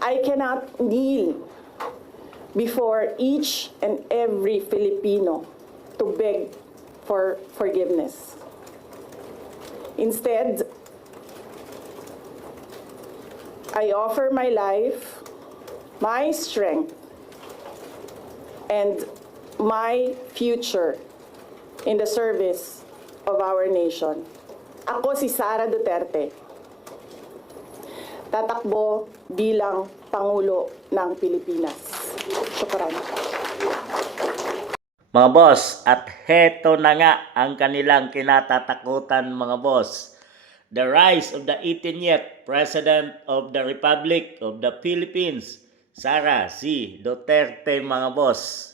I cannot kneel before each and every Filipino to beg for forgiveness. Instead, I offer my life, my strength, and my future in the service of our nation. Ako si Sara Duterte. Tatakbo bilang Pangulo ng Pilipinas. Syukran. Mga boss, at heto na nga ang kanilang kinatatakutan mga boss. The rise of the 18th President of the Republic of the Philippines, Sara C. Duterte mga boss.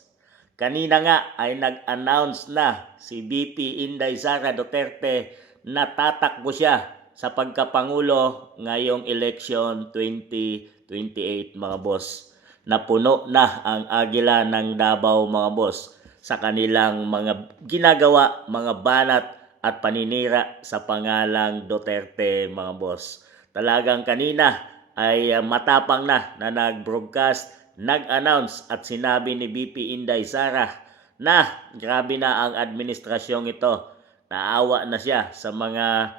Kanina nga ay nag-announce na si VP Inday Sara Duterte na tatakbo siya sa pagkapangulo ngayong election 2028 mga boss. Napuno na ang Agila ng Davao mga boss sa kanilang mga ginagawa, mga banat at paninira sa pangalang Duterte mga boss. Talagang kanina ay matapang na nag-broadcast, nag-announce at sinabi ni VP Inday Sara na grabe na ang administrasyong ito. Naawa na siya sa mga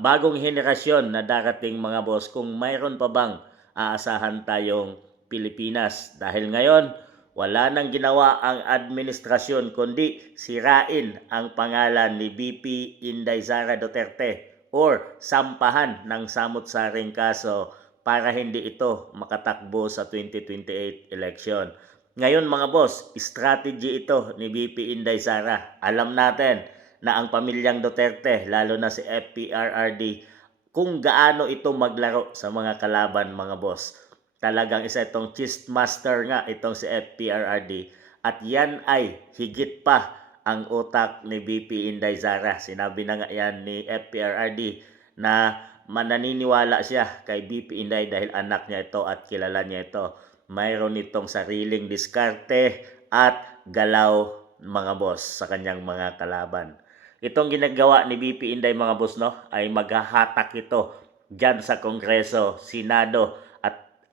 bagong henerasyon na darating mga boss kung mayroon pa bang aasahan tayong Pilipinas. Dahil ngayon, wala nang ginawa ang administrasyon kundi sirain ang pangalan ni VP Inday Sara Duterte or sampahan ng samut-saring kaso para hindi ito makatakbo sa 2028 election. Ngayon mga boss, strategy ito ni VP Inday Sara. Alam natin na ang pamilyang Duterte, lalo na si FPRRD, kung gaano ito maglaro sa mga kalaban mga boss. Talagang isa itong chess master nga itong si FPRRD at yan ay higit pa ang utak ni VP Inday Sara. Sinabi na nga yan ni FPRRD na mananiniwala siya kay VP Inday dahil anak niya ito at kilala niya ito. Mayroon itong sariling diskarte at galaw mga boss sa kanyang mga kalaban. Itong ginagawa ni VP Inday mga boss no ay maghahatak ito dyan sa Kongreso, Senado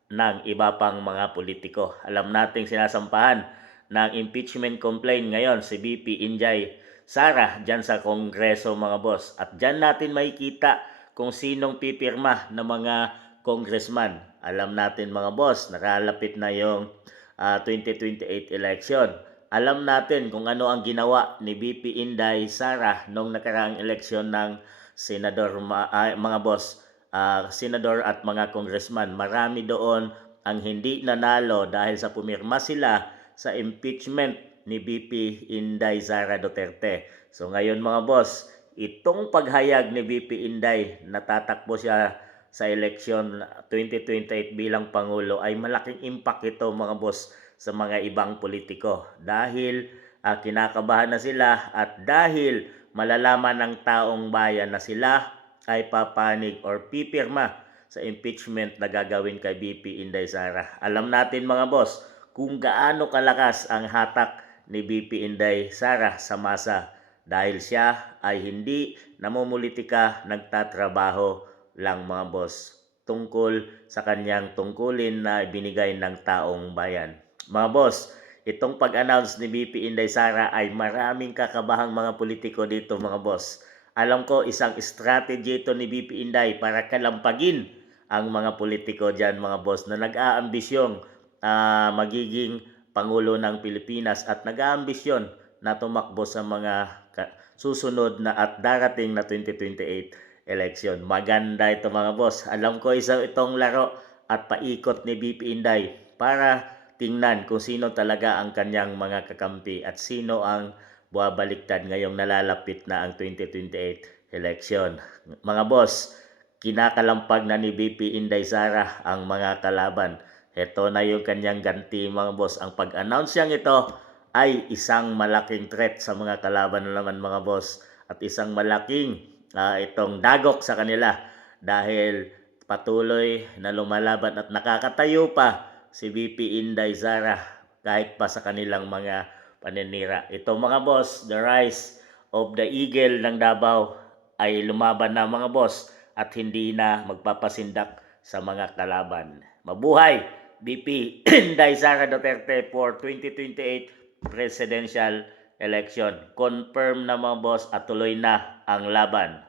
ng iba pang mga politiko. Alam nating sinasampahan ng impeachment complaint ngayon si VP Inday Sara dyan sa Kongreso mga boss. At dyan natin makikita kung sinong pipirma ng mga congressman. Alam natin mga boss, nakalapit na yung 2028 election. Alam natin kung ano ang ginawa ni VP Inday Sara nung nakaraang eleksyon ng senador mga boss. Senador at mga congressman. Marami doon ang hindi nanalo dahil sa pumirma sila sa impeachment ni VP Inday Sara Duterte. So ngayon mga boss, itong paghayag ni VP Inday na tatakbo siya sa eleksyon 2028 bilang Pangulo ay malaking impact ito mga boss sa mga ibang politiko. Dahil kinakabahan na sila at dahil malalaman ng taong bayan na sila ay papanig or pipirma sa impeachment na gagawin kay VP Inday Sara. Alam natin mga boss kung gaano kalakas ang hatak ni VP Inday Sara sa masa dahil siya ay hindi namumulitika, nagtatrabaho lang mga boss tungkol sa kanyang tungkulin na binigay ng taong bayan. Mga boss, itong pag-announce ni VP Inday Sara ay maraming kakabahang mga politiko dito mga boss. Alam ko isang strategy ito ni VP Inday para kalampagin ang mga politiko dyan mga boss na nag-aambisyong magiging Pangulo ng Pilipinas at nag-aambisyon na tumakbo sa mga susunod na at darating na 2028 election. Maganda ito mga boss. Alam ko itong laro at paikot ni VP Inday para tingnan kung sino talaga ang kanyang mga kakampi at sino ang buwabaliktad ngayong nalalapit na ang 2028 election. Mga boss, kinakalampag na ni VP Inday Sara ang mga kalaban. Ito na yung kanyang ganti mga boss. Ang pag-announce niyang ito ay isang malaking threat sa mga kalaban na naman mga boss. At isang malaking itong dagok sa kanila dahil patuloy na lumalaban at nakakatayo pa si VP Inday Sara kahit pa sa kanilang mga paninira. Ito mga boss, the rise of the eagle ng Davao ay lumaban na mga boss at hindi na magpapasindak sa mga kalaban. Mabuhay VP Inday Sara Duterte for 2028 presidential election. Confirm na mga boss at tuloy na ang laban.